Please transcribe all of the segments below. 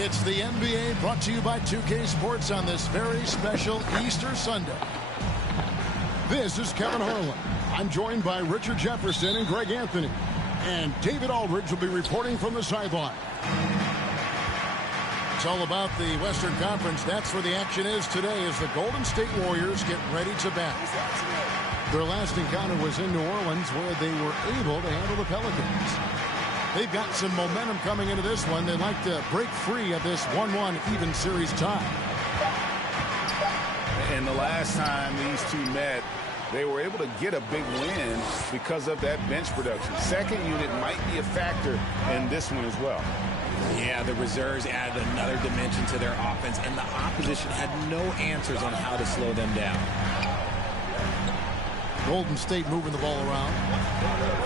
It's the NBA brought to you by 2K Sports on this very special Easter Sunday. This is Kevin Harlan. I'm joined by Richard Jefferson and Greg Anthony. And David Aldridge will be reporting from the sideline. It's all about the Western Conference. That's where the action is today as the Golden State Warriors get ready to bat. Their last encounter was in New Orleans, where they were able to handle the Pelicans. They've got some momentum coming into this one. They'd like to break free of this 1-1 even series tie. And the last time these two met, they were able to get a big win because of that bench production. Second unit might be a factor in this one as well. Yeah, the reserves added another dimension to their offense, and the opposition had no answers on how to slow them down. Golden State moving the ball around.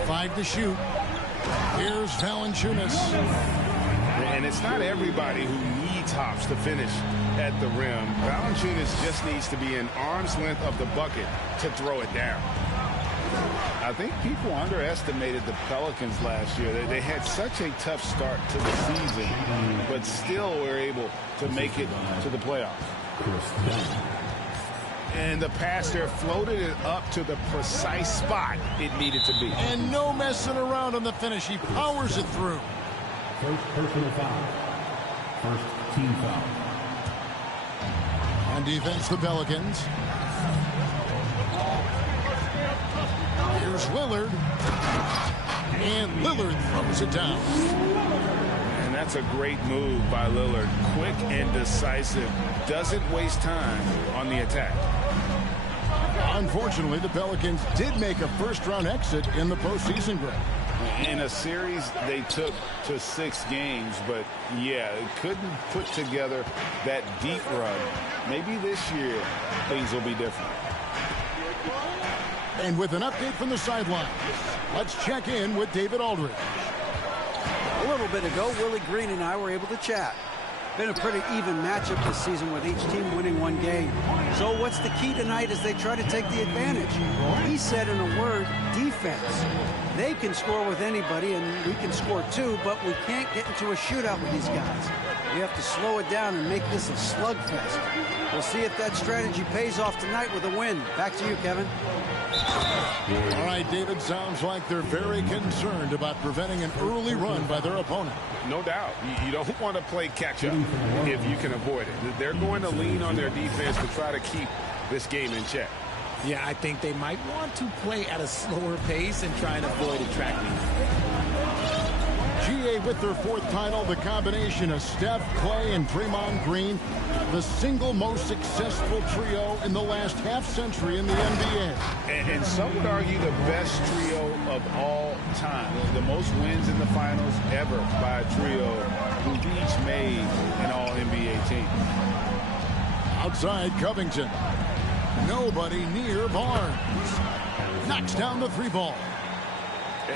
5 to shoot. Here's Valanciunas. And it's not everybody who needs hops to finish at the rim. Valanciunas just needs to be an arm's length of the bucket to throw it down. I think people underestimated the Pelicans last year. They had such a tough start to the season, but still were able to make it to the playoffs. And the pass there floated it up to the precise spot it needed to be. And no messing around on the finish. He powers it through. First personal foul. First team foul. On defense, the Pelicans. Here's Lillard. And Lillard throws it down. And that's a great move by Lillard. Quick and decisive. Doesn't waste time on the attack. Unfortunately, the Pelicans did make a first-round exit in the postseason, Greg. In a series they took to 6 games, but yeah, couldn't put together that deep run. Maybe this year things will be different. And with an update from the sideline, let's check in with David Aldridge. A little bit ago, Willie Green and I were able to chat. Been a pretty even matchup this season with each team winning 1 game. So what's the key tonight as they try to take the advantage? He said in a word, defense. They can score with anybody, and we can score too, but we can't get into a shootout with these guys. We have to slow it down and make this a slugfest. We'll see if that strategy pays off tonight with a win. Back to you, Kevin. All right, David, sounds like they're very concerned about preventing an early run by their opponent. No doubt. You don't want to play catch-up if you can avoid it. They're going to lean on their defense to try to keep this game in check. Yeah, I think they might want to play at a slower pace and try and avoid attracting. GA with their 4th title, the combination of Steph, Clay, and Draymond Green, the single most successful trio in the last half-century in the NBA. And some would argue the best trio of all time. The most wins in the finals ever by a trio who each made an all-NBA team. Outside Covington. Nobody near Barnes. Knocks down the 3 ball.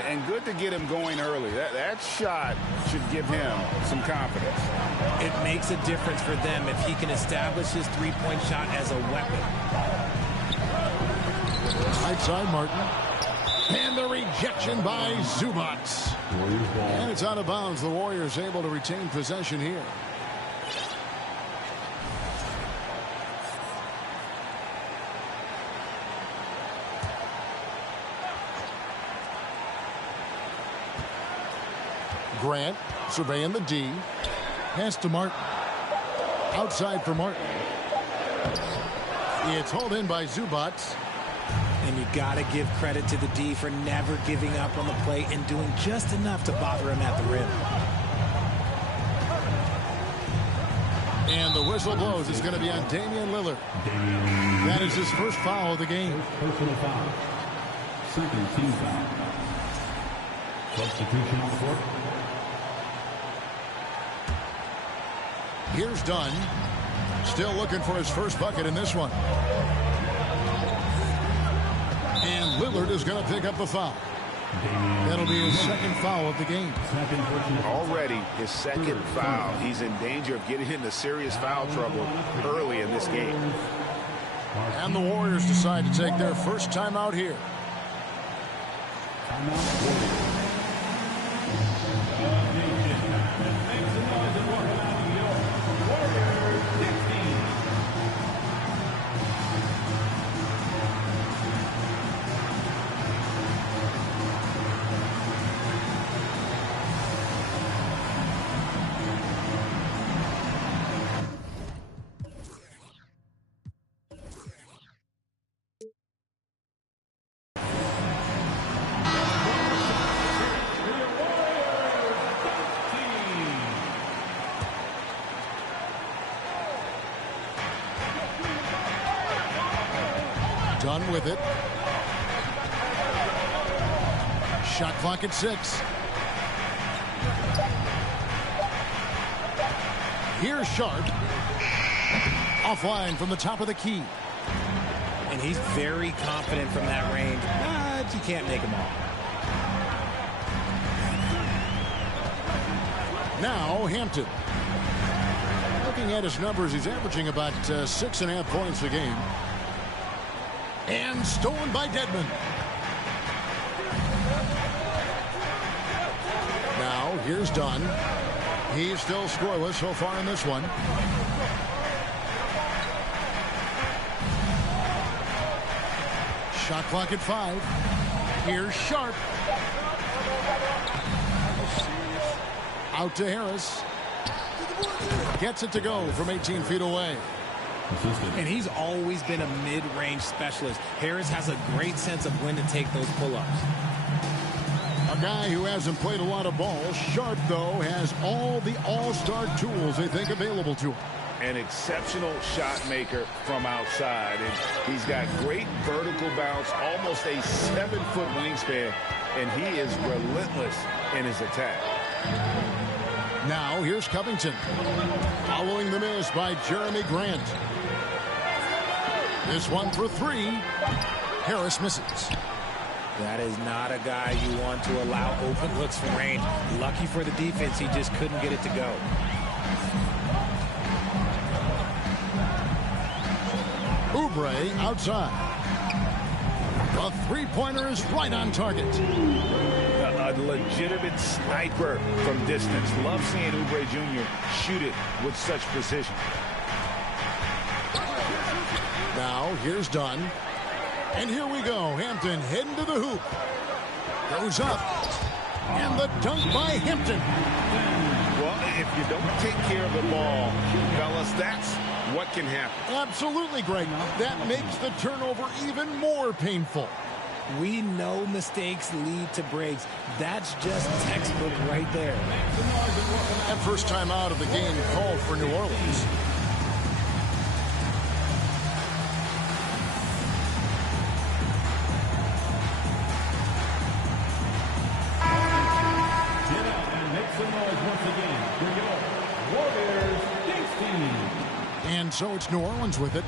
And good to get him going early. That shot should give him some confidence. It makes a difference for them if he can establish his 3-point shot as a weapon. Right side, Martin. And the rejection by Zubac. And it's out of bounds. The Warriors able to retain possession here. Grant surveying the D. Pass to Martin. Outside for Martin. It's hauled in by Zubac. And you got to give credit to the D for never giving up on the play and doing just enough to bother him at the rim. And the whistle blows. It's going to be on Damian Lillard. That is his first foul of the game. Personal foul. Second team foul. Substitution on the court. Here's Dunn. Still looking for his first bucket in this one. And Lillard is going to pick up the foul. That'll be his 2nd foul of the game. Already his 2nd foul. He's in danger of getting into serious foul trouble early in this game. And the Warriors decide to take their first time out here. Dunn with it. Shot clock at 6. Here's Sharp. Offline from the top of the key. And he's very confident from that range, but you can't make him all. Now Hampton. Looking at his numbers, he's averaging about 6.5 points a game. And stolen by Dedmon. Now here's Dunn. He's still scoreless so far in this one. Shot clock at 5. Here's Sharp. Out to Harris. Gets it to go from 18 feet away. And he's always been a mid-range specialist. Harris has a great sense of when to take those pull-ups. A guy who hasn't played a lot of ball. Sharp, though, has all the all-star tools they think available to him. An exceptional shot maker from outside. And he's got great vertical bounce, almost a 7-foot wingspan, and he is relentless in his attack. Now here's Covington. Following the miss by Jeremy Grant. This one for 3. Harris misses. That is not a guy you want to allow open looks from range. Lucky for the defense, he just couldn't get it to go. Oubre outside. The three-pointer is right on target. A legitimate sniper from distance. Love seeing Oubre Jr. shoot it with such precision. Now here's Dunn. And here we go. Hampton heading to the hoop. Goes up. And the dunk by Hampton. Well, if you don't take care of the ball, fellas, that's what can happen. Absolutely, Greg. That makes the turnover even more painful. We know mistakes lead to breaks. That's just textbook right there. That first time out of the game called for New Orleans. And so it's New Orleans with it,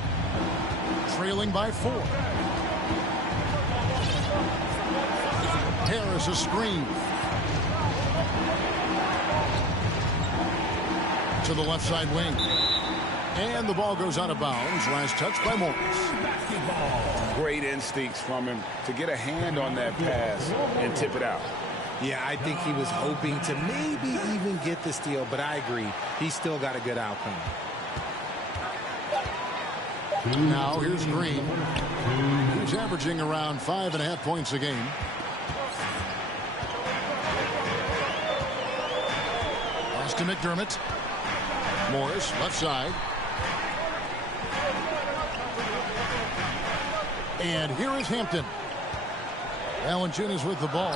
trailing by 4. Harris a screen. To the left side wing. And the ball goes out of bounds. Last touch by Morris. Great instincts from him to get a hand on that pass and tip it out. Yeah, I think he was hoping to maybe even get the steal, but I agree. He's still got a good outcome. Now here's Green, who's averaging around 5.5 points a game. Pass to McDermott. Morris, left side. And here is Hampton. Valanciunas with the ball.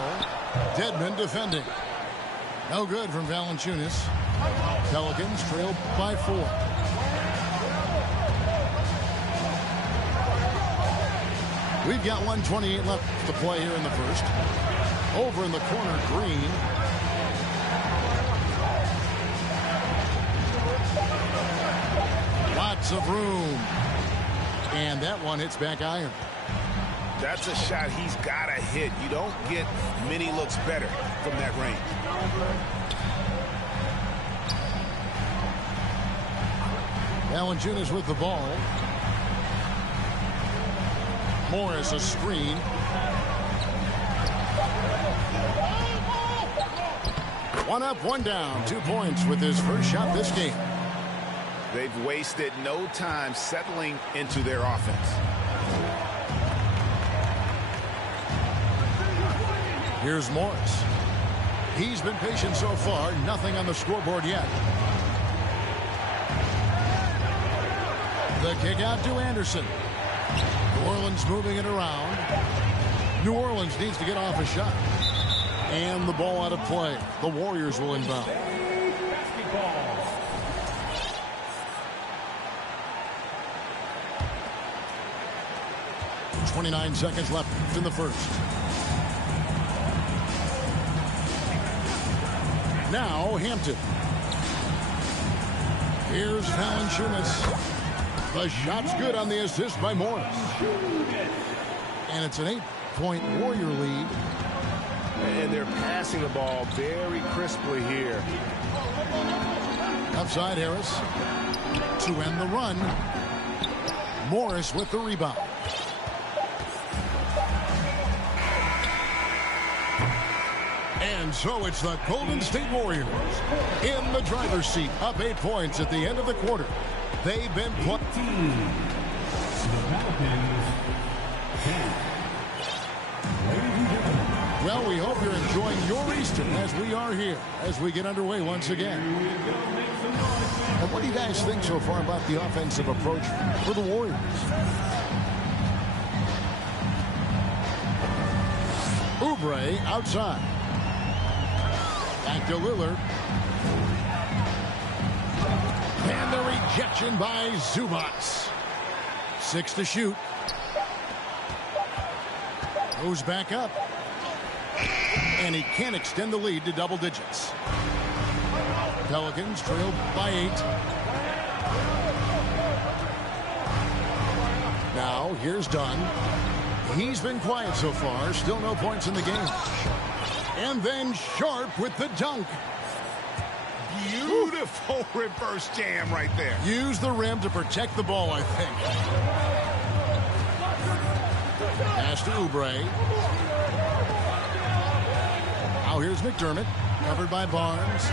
Dedmon defending. No good from Valanciunas. Pelicans trail by 4. We've got 1:28 left to play here in the first. Over in the corner, Green. Lots of room. And that one hits back iron. That's a shot he's got to hit. You don't get many looks better from that range. Valanciunas with the ball. Morris a screen. One up, one down. 2 points with his first shot this game. They've wasted no time settling into their offense. Here's Morris. He's been patient so far. Nothing on the scoreboard yet. The kick out to Anderson. New Orleans moving it around. New Orleans needs to get off a shot. And the ball out of play. The Warriors will inbound. 29 seconds left in the first. Now Hampton. Here's Valanciunas. The shot's good on the assist by Morris. And it's an 8-point Warrior lead. And they're passing the ball very crisply here. Outside Harris to end the run. Morris with the rebound. And so it's the Golden State Warriors in the driver's seat, up 8 points at the end of the quarter. They've been put. Well, we hope you're enjoying your Easter as we are here, as we get underway once again. And what do you guys think so far about the offensive approach for the Warriors? Oubre outside. Back to Lillard. And the rejection by Zubac. 6 to shoot. Goes back up. And he can't extend the lead to double digits. Pelicans trailed by 8. Now here's Dunn. He's been quiet so far. Still no points in the game. And then Sharp with the dunk. Beautiful reverse jam right there. Use the rim to protect the ball, I think. Pass to Oubre. Now here's McDermott, covered by Barnes.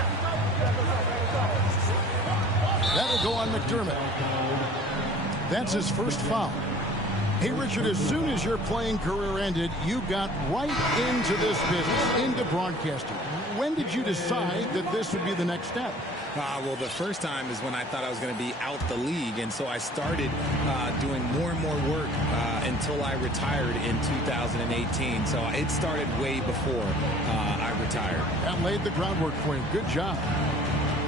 That'll go on McDermott. That's his first foul. Hey, Richard, as soon as your playing career ended, you got right into this business, into broadcasting. When did you decide that this would be the next step? Well, the first time is when I thought I was going to be out the league, and so I started doing more and more work until I retired in 2018. So it started way before I retired. That laid the groundwork for you. Good job.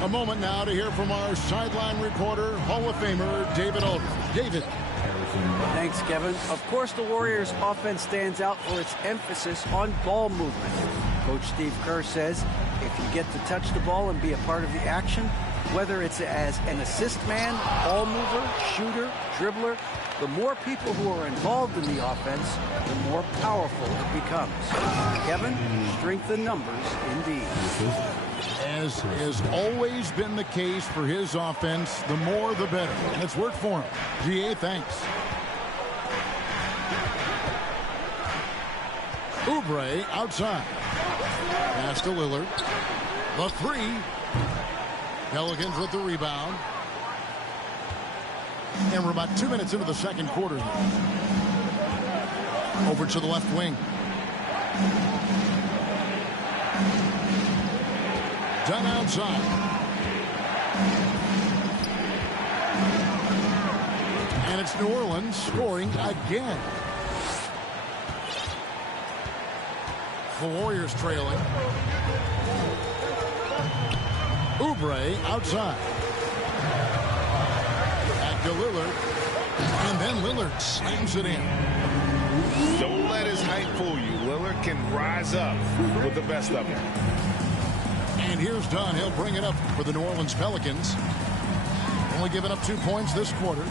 A moment now to hear from our sideline reporter, Hall of Famer David Aldridge. David. Thanks, Kevin. Of course, the Warriors' offense stands out for its emphasis on ball movement. Coach Steve Kerr says if you get to touch the ball and be a part of the action, whether it's as an assist man, ball mover, shooter, dribbler, the more people who are involved in the offense, the more powerful it becomes. Kevin, strength in numbers indeed. As has always been the case for his offense, the more the better. And it's worked for him. GA, thanks. Oubre outside. Pass to Lillard. The 3. Pelicans with the rebound. And we're about 2 minutes into the second quarter. Over to the left wing. Done outside. And it's New Orleans scoring again. The Warriors trailing. Oubre outside. Back to Lillard. And then Lillard slams it in. Don't let his height fool you. Lillard can rise up with the best of him. And here's Dunn. He'll bring it up for the New Orleans Pelicans. Only giving up 2 points this quarter.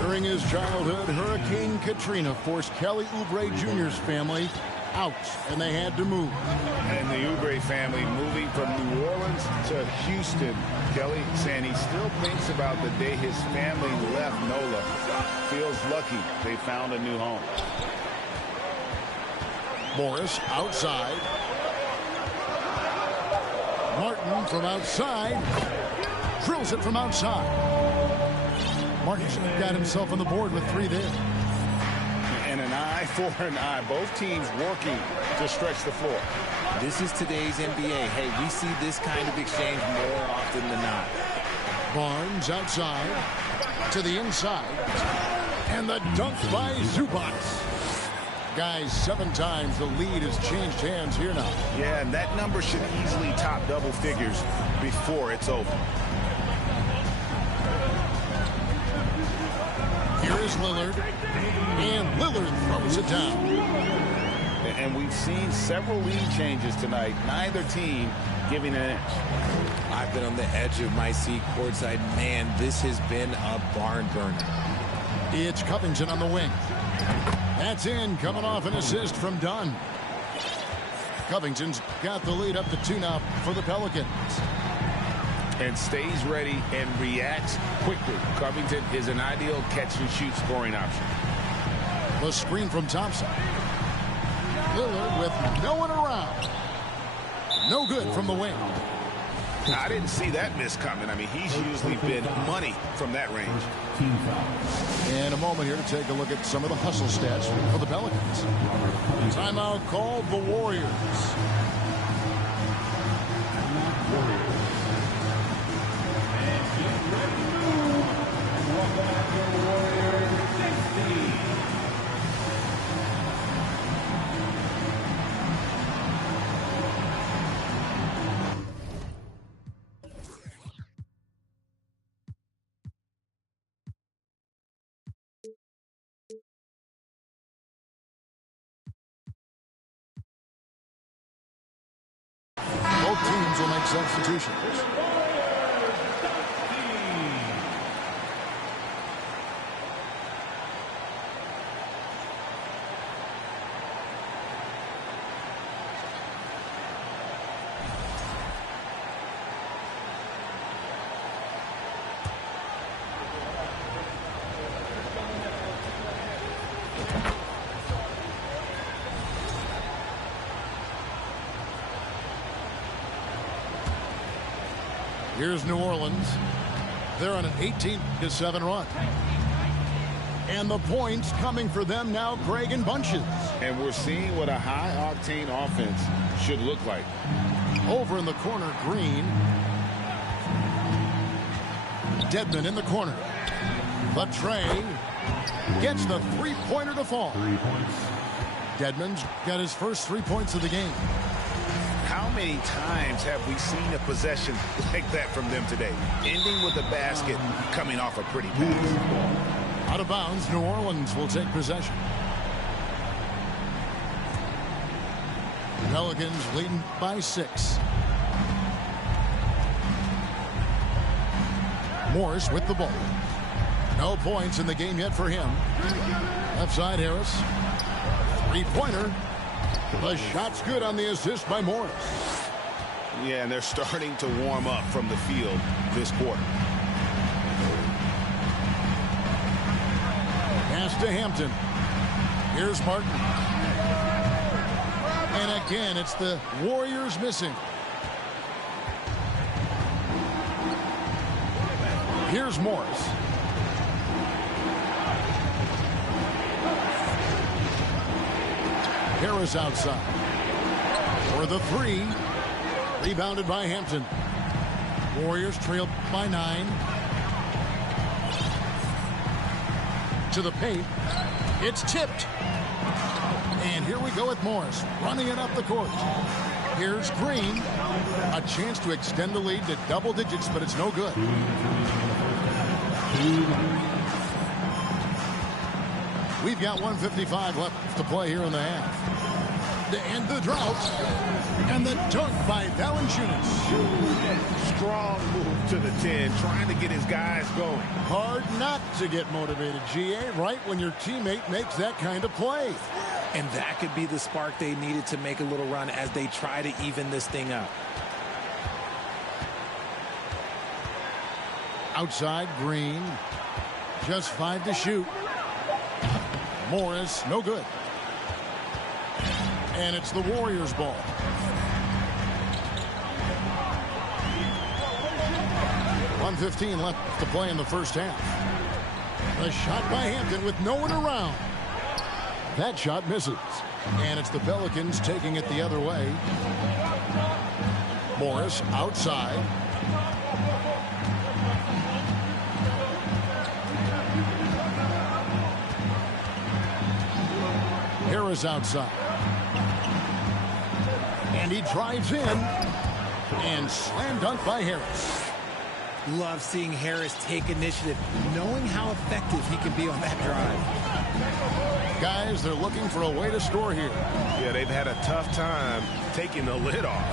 During his childhood, Hurricane Katrina forced Kelly Oubre Jr.'s family out, and they had to move. And the Oubre family moving from New Orleans to Houston. Kelly saying he still thinks about the day his family left NOLA. Feels lucky they found a new home. Morris outside. Martin from outside. Drills it from outside. Martin's got himself on the board with 3 there. And an eye for an eye. Both teams working to stretch the floor. This is today's NBA. Hey, we see this kind of exchange more often than not. Barnes outside to the inside. And the dunk by Zubac. Guys, 7 times the lead has changed hands here now. Yeah, and that number should easily top double figures before it's over. Here's Lillard. And Lillard throws it down. And we've seen several lead changes tonight. Neither team giving an edge. I've been on the edge of my seat courtside. Man, this has been a barn burner. It's Covington on the wing. That's in, coming off an assist from Dunn. Covington's got the lead up to 2 now for the Pelicans. And stays ready and reacts quickly. Covington is an ideal catch-and-shoot scoring option. The screen from Thompson. Lillard with no one around. No good from the wing. I didn't see that miss coming. I mean, he's usually been money from that range. In a moment here to take a look at some of the hustle stats for the Pelicans. Timeout called the Warriors. Both teams will make substitutions. Here's New Orleans. They're on an 18-7 run. And the points coming for them now, Craig, in bunches. And we're seeing what a high-octane offense should look like. Over in the corner, Green. Dedmon in the corner. The tray gets the three-pointer to fall. 3 points. Dedmon's got his first 3 points of the game. How many times have we seen a possession like that from them today? Ending with a basket, coming off a pretty pass. Out of bounds, New Orleans will take possession. Pelicans leading by 6. Morris with the ball. No points in the game yet for him. Left side, Harris. Three-pointer. The shot's good on the assist by Morris. Yeah, and they're starting to warm up from the field this quarter. Pass to Hampton. Here's Martin. And again, it's the Warriors missing. Here's Morris. Harris outside. For the 3. Rebounded by Hampton. Warriors trail by 9. To the paint. It's tipped. And here we go with Morris running it up the court. Here's Green. A chance to extend the lead to double digits, but it's no good. We've got 1:55 left to play here in the half. To end the drought. And the dunk by Valanciunas. Strong move to the 10, trying to get his guys going. Hard not to get motivated, GA, right when your teammate makes that kind of play. And that could be the spark they needed to make a little run as they try to even this thing up. Outside, Green. Just 5 to shoot. Morris, no good. And it's the Warriors' ball. .115 left to play in the first half. The shot by Hampton with no one around. That shot misses. And it's the Pelicans taking it the other way. Morris outside. Harris outside. And he drives in. And slam dunk by Harris. Love seeing Harris take initiative, knowing how effective he can be on that drive. Guys, they're looking for a way to score here. Yeah, they've had a tough time taking the lid off.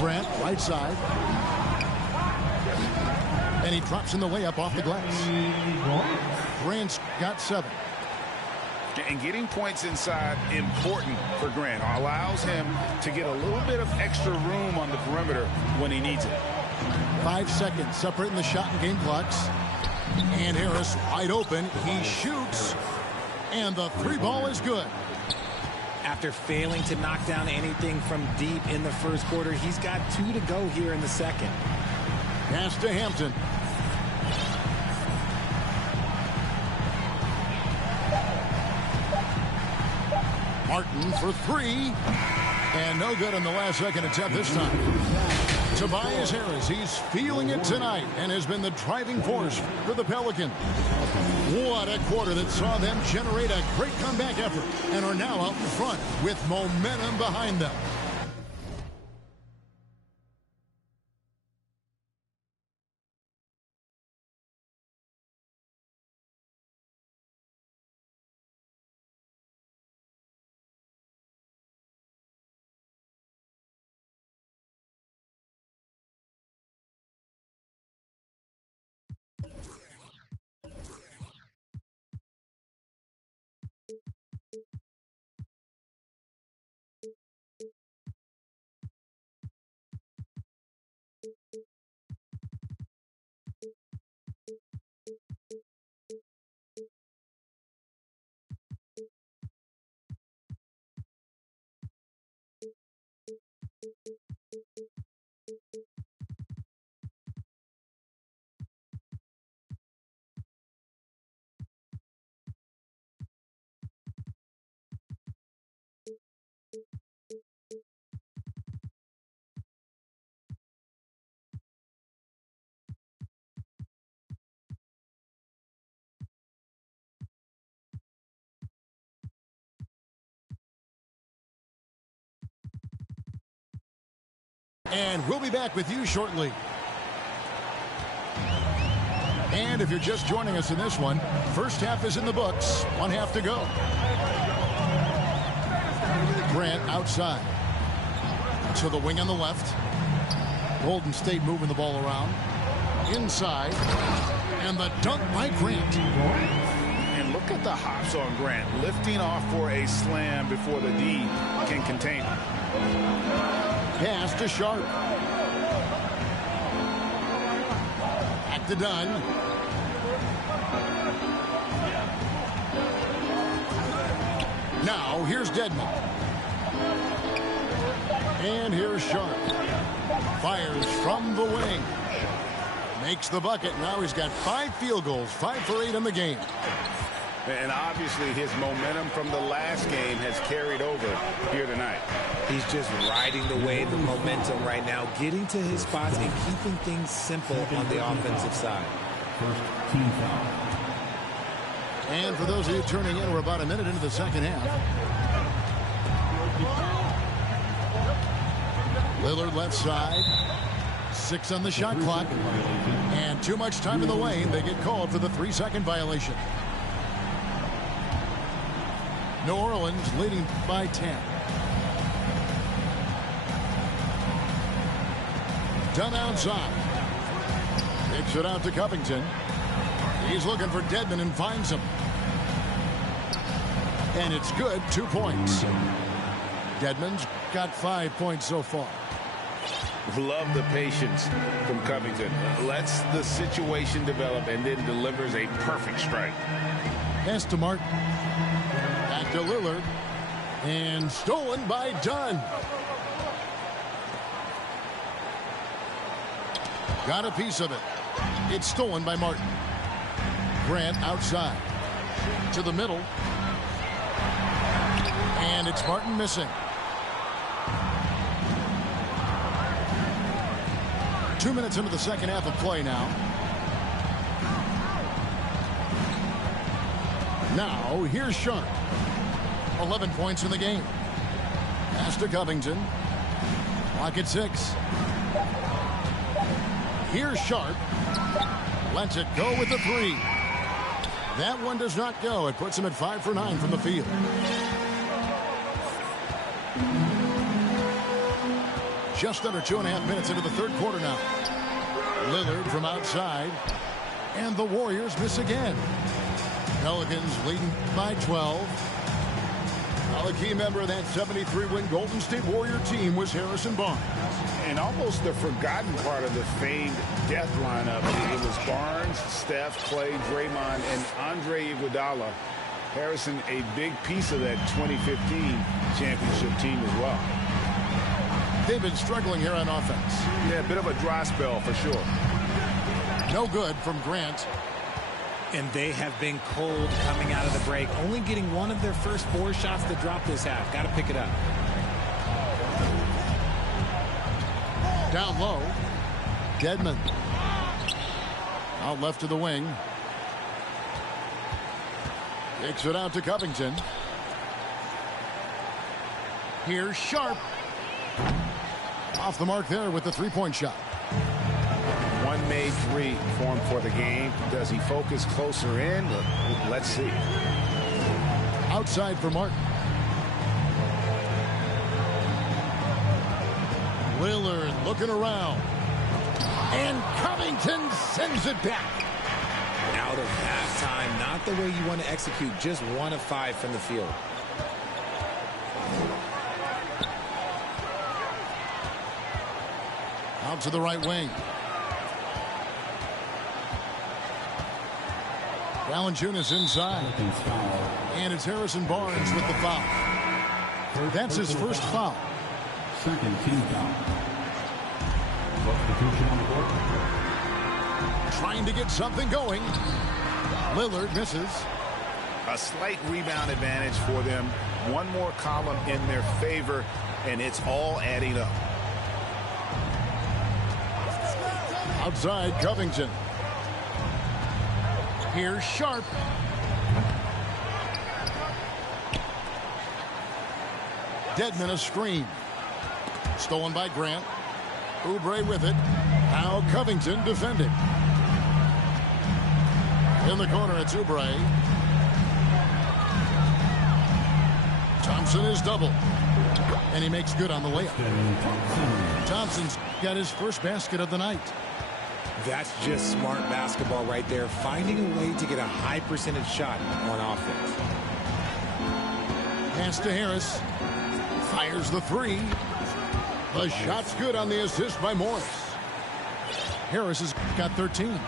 Grant, right side. And he drops in the layup off the glass. Grant's got 7. And getting points inside important for Grant. Allows him to get a little bit of extra room on the perimeter when he needs it. 5 seconds separating the shot and game clocks. And Harris wide open. He shoots. And the 3-ball is good. After failing to knock down anything from deep in the first quarter, he's got 2 to go here in the second. Pass to Hampton. Martin for 3. And no good on the last second attempt this time. Tobias Harris, he's feeling it tonight and has been the driving force for the Pelicans. What a quarter that saw them generate a great comeback effort and are now out in front with momentum behind them. And we'll be back with you shortly. And if you're just joining us in this one, first half is in the books. 1 half to go. Grant outside. To the wing on the left. Golden State moving the ball around. Inside. And the dunk by Grant. And look at the hops on Grant. Lifting off for a slam before the D can contain him. Pass to Sharp. Back to Dunn. Now here's Dedmon. And here's Sharp. Fires from the wing. Makes the bucket. Now he's got 5 field goals. 5 for 8 in the game. And obviously his momentum from the last game has carried over here tonight. He's just riding the wave of momentum right now, getting to his spots and keeping things simple on the offensive side. First team foul. And for those of you turning in, we're about a minute into the second half. Lillard left side. 6 on the shot clock. And too much time in the lane. They get called for the 3-second violation. New Orleans leading by 10. Dunn outside. Kicks it out to Covington. He's looking for Dedmon and finds him. And it's good. 2 points. Dedmon's got 5 points so far. Love the patience from Covington. Lets the situation develop and then delivers a perfect strike. Pass to Martin. Back to Lillard. And stolen by Dunn. Got a piece of it. It's stolen by Martin. Grant outside. To the middle. And it's Martin missing. 2 minutes into the second half of play now. Now, here's Sharp. 11 points in the game. Pass to Covington. Clock at 6. Here's Sharp. Lets it go with the 3. That one does not go. It puts him at 5 for 9 from the field. Just under 2.5 minutes into the third quarter now. Lillard from outside. And the Warriors miss again. Pelicans leading by 12. A key member of that 73-win Golden State Warrior team was Harrison Barnes. And almost the forgotten part of the famed death lineup. It was Barnes, Steph, Clay, Draymond, and Andre Iguodala. Harrison, a big piece of that 2015 championship team as well. They've been struggling here on offense. Yeah, a bit of a dry spell for sure. No good from Grant. And they have been cold coming out of the break. Only getting one of their first 4 shots to drop this half. Got to pick it up. Down low. Dedmon. Out left to the wing. Kicks it out to Covington. Here's Sharp. Off the mark there with the 3-point shot. One made 3 for him for the game. Does he focus closer in? Let's see. Outside for Martin. Lillard looking around. And Covington sends it back. Out of halftime. Not the way you want to execute. Just 1 of 5 from the field. Out to the right wing. Valanciunas inside. And it's Harrison Barnes with the foul. That's his first foul. Second team foul. Substitution on the court. Trying to get something going. Lillard misses. A slight rebound advantage for them. One more column in their favor, and it's all adding up. Outside, Covington. Here's Sharp. Dedmon a screen. Stolen by Grant. Oubre with it. Now Covington defending. In the corner, it's Oubre. Thompson is double. And he makes good on the layup. Thompson's got his first basket of the night. That's just smart basketball right there. Finding a way to get a high percentage shot on offense. Pass to Harris. Fires the 3. The shot's good on the assist by Morris. Harris has got 13.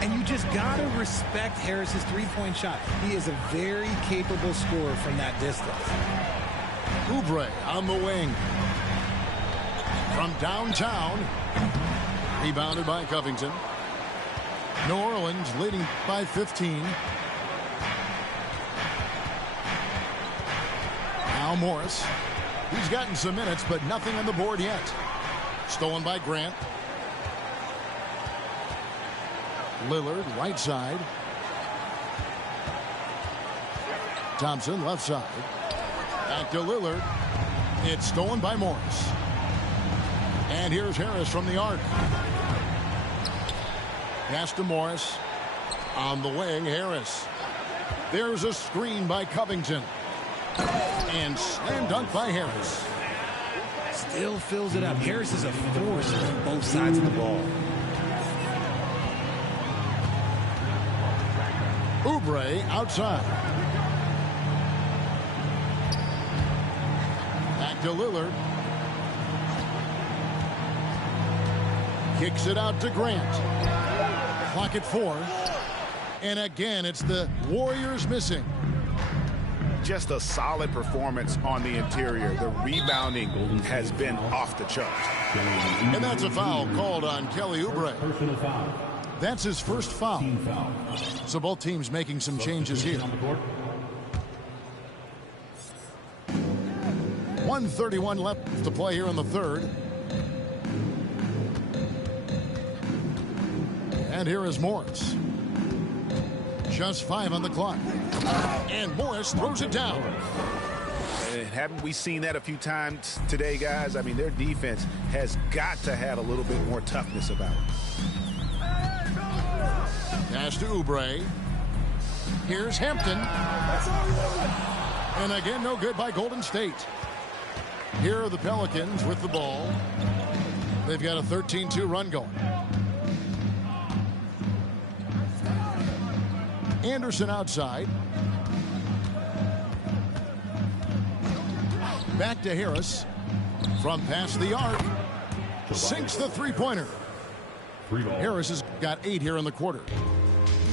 And you just got to respect Harris's 3-point shot. He is a very capable scorer from that distance. Oubre on the wing. From downtown. Rebounded by Covington. New Orleans leading by 15. Now Morris. He's gotten some minutes, but nothing on the board yet. Stolen by Grant. Lillard, right side. Thompson, left side. Back to Lillard. It's stolen by Morris. And here's Harris from the arc. Pass to Morris. On the wing, Harris. There's a screen by Covington. And slam dunk by Harris. Still fills it up. Harris is a force on both sides of the ball. Oubre outside. Back to Lillard. Kicks it out to Grant. Clock at 4. And again, it's the Warriors missing. Just a solid performance on the interior. The rebounding has been off the charts. And that's a foul called on Kelly Oubre. Personal foul. That's his first foul. Team foul. So both teams making some changes here. On the court. 1:31 left to play here in the third. And here is Morris. Just 5 on the clock. And Morris throws it down. And haven't we seen that a few times today, guys? I mean, their defense has got to have a little bit more toughness about it. Pass to Oubre. Here's Hampton. And again, no good by Golden State. Here are the Pelicans with the ball. They've got a 13-2 run going. Anderson outside. Back to Harris. From past the arc. Sinks the three-pointer. Harris has got 8 here in the quarter.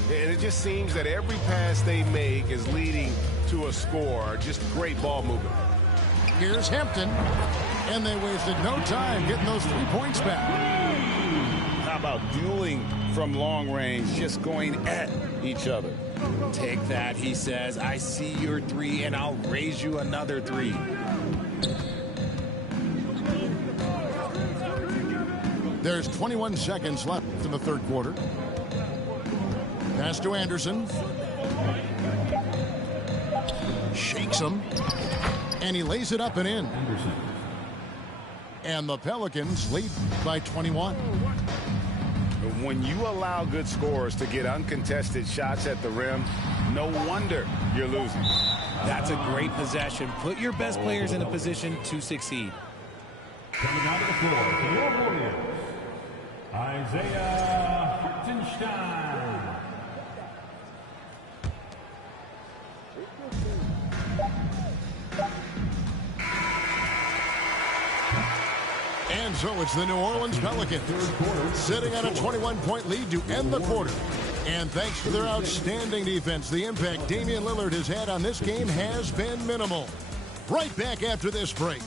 And it just seems that every pass they make is leading to a score. Just great ball movement. Here's Hampton. And they wasted no time getting those 3 points back. How about dueling from long range, just going at each other? Take that, he says. I see your 3, and I'll raise you another 3. There's 21 seconds left in the third quarter. Pass to Anderson. Shakes him. And he lays it up and in. And the Pelicans lead by 21. When you allow good scorers to get uncontested shots at the rim, no wonder you're losing. That's a great possession. Put your best players in a position to succeed. Coming out of the floor for your Warriors, Isaiah Hartenstein. And so it's the New Orleans Pelicans sitting on a 21-point lead to end the quarter. And thanks to their outstanding defense, the impact Damian Lillard has had on this game has been minimal. Right back after this break.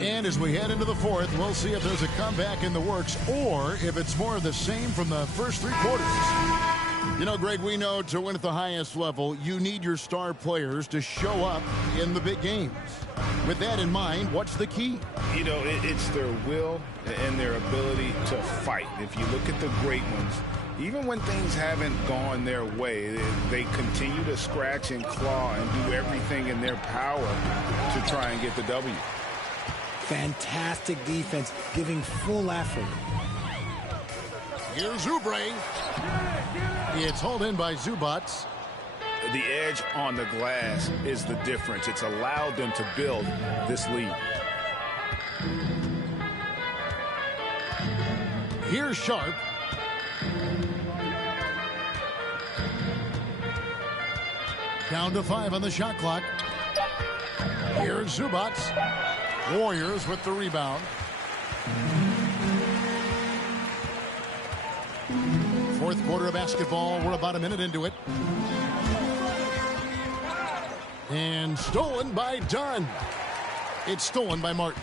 And as we head into the fourth, we'll see if there's a comeback in the works or if it's more of the same from the first 3 quarters. You know, Greg, we know to win at the highest level, you need your star players to show up in the big games. With that in mind, what's the key? You know, it's their will and their ability to fight. If you look at the great ones, even when things haven't gone their way, they continue to scratch and claw and do everything in their power to try and get the W. Fantastic defense, giving full effort. Here's Oubre. It's hauled in by Zubats. The edge on the glass is the difference. It's allowed them to build this lead. Here's Sharp. Down to 5 on the shot clock. Here's Zubats. Warriors with the rebound. Fourth quarter of basketball. We're about a minute into it. And stolen by Dunn. It's stolen by Martin.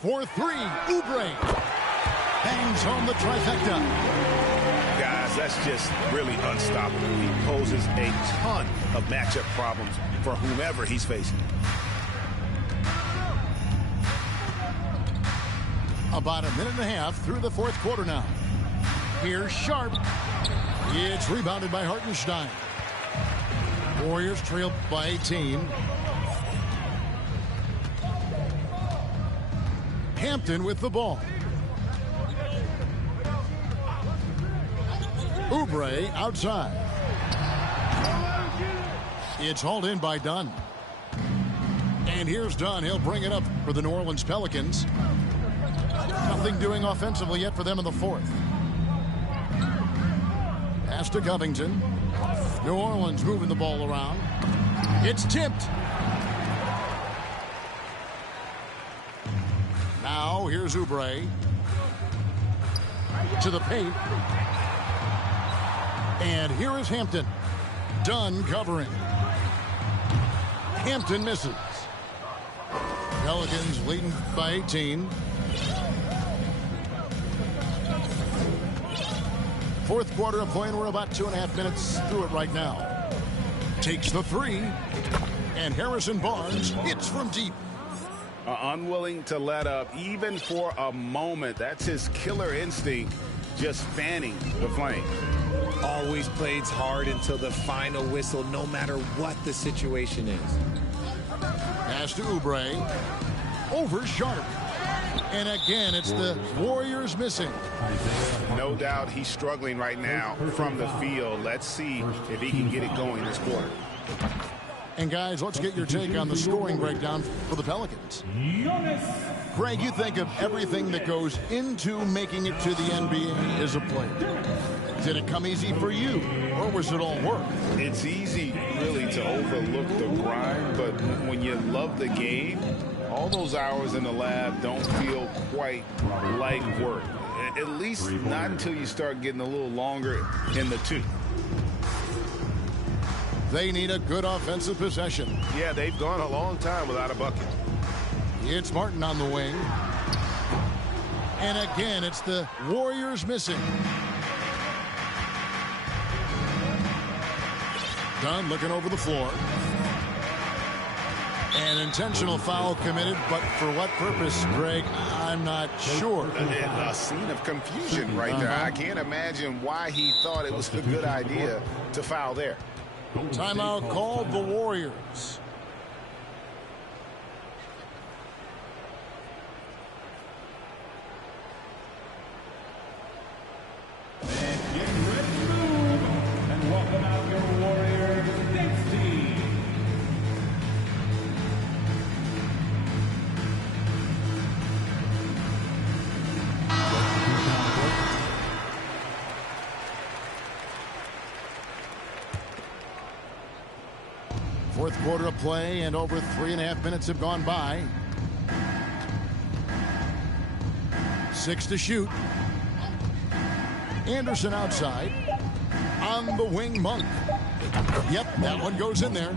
For 3, Oubre. Bangs home the trifecta. Guys, that's just really unstoppable. He poses a ton of matchup problems for whomever he's facing. About a minute and a half through the fourth quarter now. Here's Sharp. It's rebounded by Hartenstein. Warriors trail by 18. Hampton with the ball. Oubre outside. It's hauled in by Dunn. And here's Dunn. He'll bring it up for the New Orleans Pelicans. Nothing doing offensively yet for them in the fourth. Pass to Covington. New Orleans moving the ball around. It's tipped. Now here's Oubre. To the paint. And here is Hampton. Dunn covering. Hampton misses. Pelicans leading by 18. Fourth quarter of play, and we're about 2.5 minutes through it right now. Takes the 3, and Harrison Barnes hits from deep. Unwilling to let up even for a moment. That's his killer instinct just fanning the flame. Always plays hard until the final whistle, no matter what the situation is. Pass to Oubre. Over Sharp. And again, it's the Warriors missing. No doubt he's struggling right now from the field. Let's see if he can get it going this quarter. And guys, let's get your take on the scoring breakdown for the Pelicans. Greg, you think of everything that goes into making it to the NBA as a player. Did it come easy for you, or was it all work? It's easy, really, to overlook the grind, but when you love the game, all those hours in the lab don't feel quite like work. At least not until you start getting a little longer in the tooth. They need a good offensive possession. Yeah, they've gone a long time without a bucket. It's Martin on the wing. And again, it's the Warriors missing. Dunn looking over the floor. An intentional foul committed, but for what purpose, Greg, I'm not sure. A scene of confusion right there. I can't imagine why he thought it was a good idea to foul there. Timeout called the Warriors. Getting ready to move. And welcome out your Warriors next team. Fourth quarter of play, and over 3.5 minutes have gone by. 6 to shoot. Anderson outside. On the wing, Monk. Yep, that one goes in there.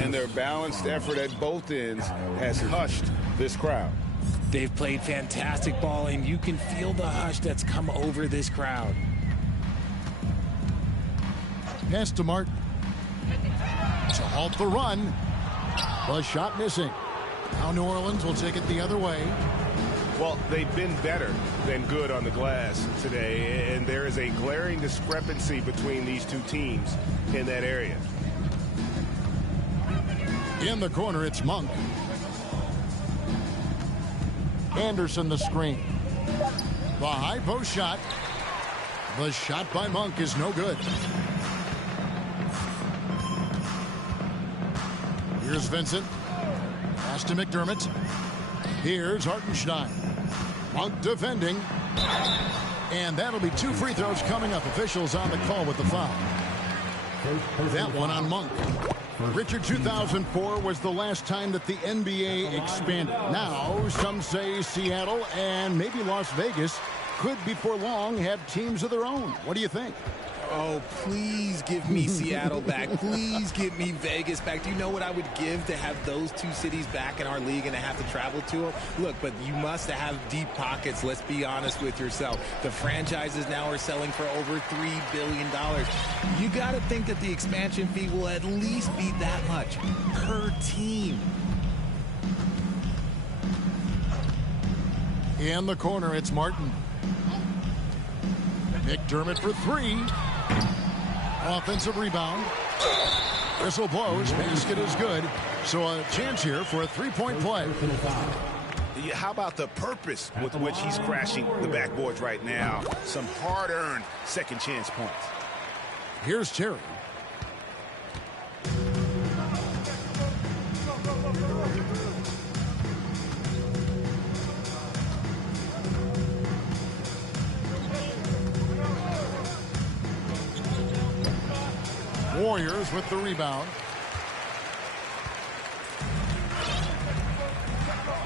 And their balanced effort at both ends has hushed this crowd. They've played fantastic ball, and you can feel the hush that's come over this crowd. Pass to Martin. To halt the run. The shot missing. Now New Orleans will take it the other way. Well, they've been better than good on the glass today, and there is a glaring discrepancy between these two teams in that area. In the corner, it's Monk. Anderson the screen. The high post shot. The shot by Monk is no good. Here's Vincent. Pass to McDermott. Here's Hartenstein. Monk defending. And that'll be 2 free throws coming up. Officials on the call with the foul. That one on Monk. Richard, 2004 was the last time that the NBA expanded. Now, some say Seattle and maybe Las Vegas could before long have teams of their own. What do you think? Oh, please give me Seattle back. Please give me Vegas back. Do you know what I would give to have those two cities back in our league and to have to travel to them? Look, but you must have deep pockets. Let's be honest with yourself. The franchises now are selling for over $3 billion. You got to think that the expansion fee will at least be that much per team. In the corner, it's Martin. McDermott for 3. Offensive rebound. Whistle blows. Basket is good. So a chance here for a 3-point play. How about the purpose with which he's crashing the backboards right now? Some hard-earned second chance points. Here's Terry. Warriors with the rebound.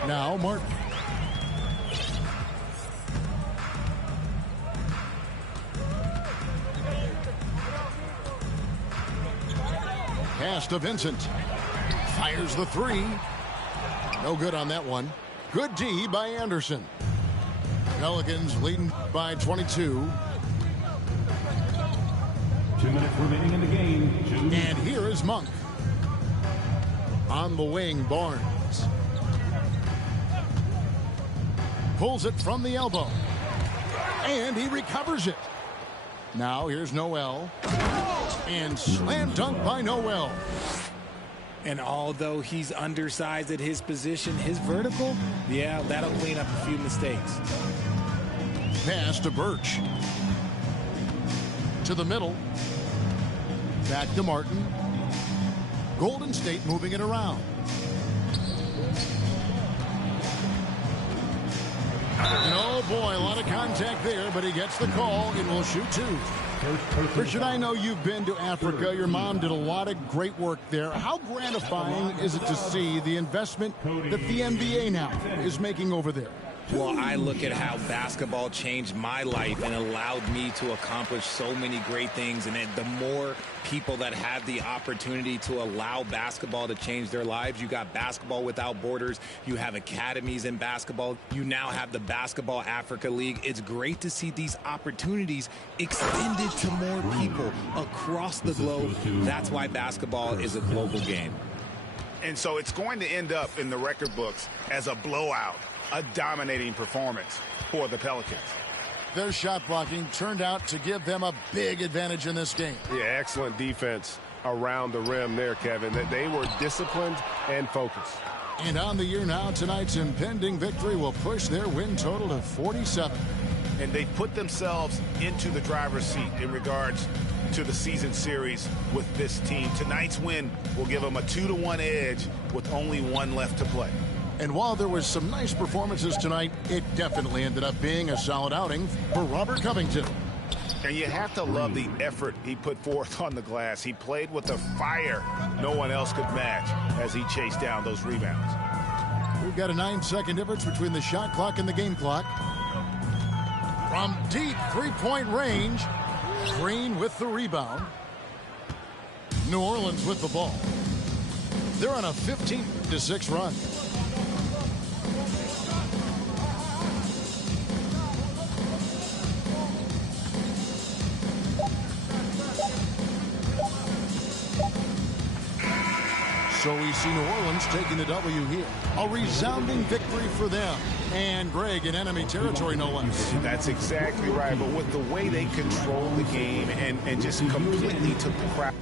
Now Martin. Pass to Vincent. Fires the 3. No good on that one. Good D by Anderson. Pelicans leading by 22. 2 minutes remaining in the game. And here is Monk. On the wing, Barnes. Pulls it from the elbow. And he recovers it. Now here's Noel. And slam dunk by Noel. And although he's undersized at his position, his vertical, yeah, that'll clean up a few mistakes. Pass to Birch. To the middle. Back to Martin. Golden State moving it around. And oh boy, a lot of contact there, but he gets the call and will shoot two. Richard, I know you've been to Africa. Your mom did a lot of great work there. How gratifying is it to see the investment that the NBA now is making over there? Well, I look at how basketball changed my life and allowed me to accomplish so many great things. And the more people that have the opportunity to allow basketball to change their lives, you got Basketball Without Borders, you have academies in basketball, you now have the Basketball Africa League. It's great to see these opportunities extended to more people across the globe. That's why basketball is a global game. And so it's going to end up in the record books as a blowout. A dominating performance for the Pelicans. Their shot blocking turned out to give them a big advantage in this game. Yeah, excellent defense around the rim there, Kevin. That they were disciplined and focused. And on the year now, tonight's impending victory will push their win total to 47. And they put themselves into the driver's seat in regards to the season series with this team. Tonight's win will give them a 2-1 edge with only one left to play. And while there was some nice performances tonight, it definitely ended up being a solid outing for Robert Covington. And you have to love the effort he put forth on the glass. He played with a fire no one else could match as he chased down those rebounds. We've got a 9-second difference between the shot clock and the game clock. From deep three-point range, Green with the rebound. New Orleans with the ball. They're on a 15-6 run. So we see New Orleans taking the W here. A resounding victory for them. And Greg in enemy territory, no less. That's exactly right. But with the way they controlled the game and just completely took the crowd.